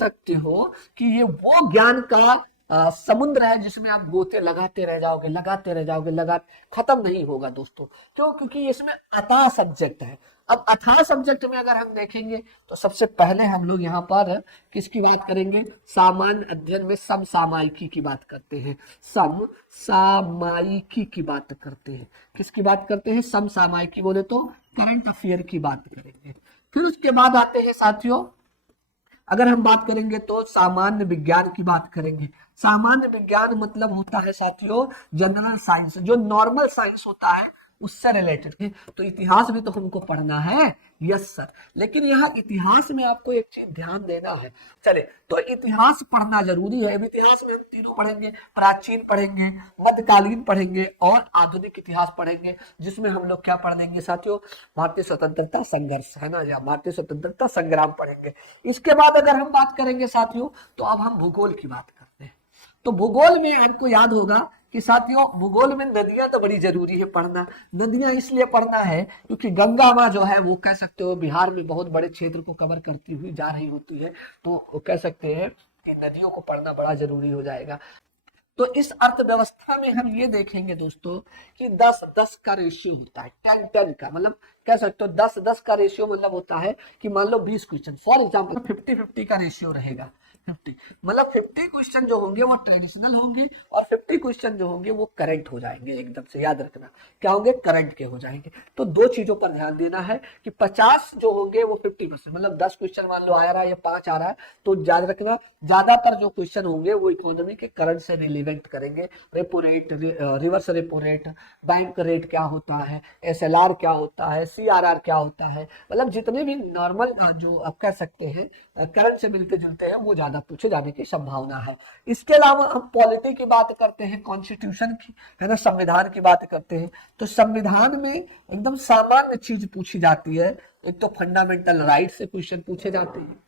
सकते हो कि ये वो ज्ञान का समुद्र है जिसमें आप गोते लगाते रह जाओगे, लगाते रह जाओगे, खत्म नहीं होगा दोस्तों। क्यों? क्योंकि इसमें अथाह सब्जेक्ट है। अब अथाह सब्जेक्ट में अगर हम देखेंगे तो सबसे पहले हम लोग यहाँ पर किसकी बात करेंगे? सामान्य अध्ययन में समसामयिकी की बात करते हैं। समसामयिकी की बात करते हैं। किसकी बात करते हैं? समसामयिकी बोले तो करंट अफेयर की बात करेंगे। फिर उसके बाद आते हैं साथियों, अगर हम बात करेंगे तो सामान्य विज्ञान की बात करेंगे। सामान्य विज्ञान मतलब होता है साथियों जनरल साइंस, जो नॉर्मल साइंस होता है उससे रिलेटेड है। तो इतिहास भी तो हमको पढ़ना है, यस सर। लेकिन यहाँ इतिहास में आपको एक चीज ध्यान देना है। चले, तो इतिहास पढ़ना जरूरी है। अब इतिहास में हम तीनों पढ़ेंगे, प्राचीन पढ़ेंगे, मध्यकालीन पढ़ेंगे और आधुनिक इतिहास पढ़ेंगे, जिसमें हम लोग क्या पढ़ लेंगे साथियों? भारतीय स्वतंत्रता संघर्ष है ना, या भारतीय स्वतंत्रता संग्राम पढ़ेंगे। इसके बाद अगर हम बात करेंगे साथियों, तो अब हम भूगोल की बात करते हैं। तो भूगोल में आपको याद होगा कि साथियों भूगोल में नदियां तो बड़ी जरूरी है पढ़ना। नदियां इसलिए पढ़ना है क्योंकि गंगा माँ जो है वो कह सकते हो बिहार में बहुत बड़े क्षेत्र को कवर करती हुई जा रही होती है। तो वो कह सकते हैं कि नदियों को पढ़ना बड़ा जरूरी हो जाएगा। तो इस अर्थव्यवस्था में हम ये देखेंगे दोस्तों कि 10-10 का रेशियो होता है, 10-10 का, मतलब कह सकते हो 10-10 का रेशियो मतलब होता है कि मान लो 20 क्वेश्चन, फॉर एग्जांपल 50-50 का रेशियो रहेगा। 50 मतलब 50 क्वेश्चन जो होंगे वो ट्रेडिशनल होंगे और 50 क्वेश्चन जो होंगे वो करंट हो जाएंगे। एकदम से याद रखना, क्या होंगे? करंट के हो जाएंगे। तो दो चीजों पर ध्यान देना है कि 50 जो होंगे वो 50%, मतलब 10 क्वेश्चन मान लो आ रहा है या 5 आ रहा है, तो याद रखना ज्यादातर जो क्वेश्चन होंगे वो इकोनॉमी के करंट से रिलेवेंट करेंगे। Repo rate, reverse repo rate, bank rate क्या होता है, एसएलआर क्या होता है, सीआरआर क्या होता है, मतलब जितने भी नॉर्मल जो आप कह सकते हैं करंट से मिलते जुलते हैं वो ज्यादा पूछे जाने की संभावना है। इसके अलावा हम पॉलिटी की बात करते हैं, कॉन्स्टिट्यूशन की, है ना, संविधान की बात करते हैं। तो संविधान में एकदम सामान्य चीज पूछी जाती है। एक तो फंडामेंटल राइट से क्वेश्चन पूछे जाते हैं,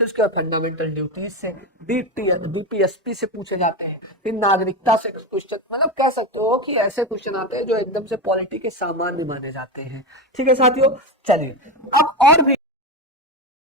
फिर उसके बाद फंडामेंटल ड्यूटीज से, डीपीएसपी से पूछे जाते हैं, फिर नागरिकता से क्वेश्चन, मतलब कह सकते हो कि ऐसे क्वेश्चन आते हैं जो एकदम से पॉलिटी के सामान्य माने जाते हैं। ठीक है साथियों, चलिए अब और भी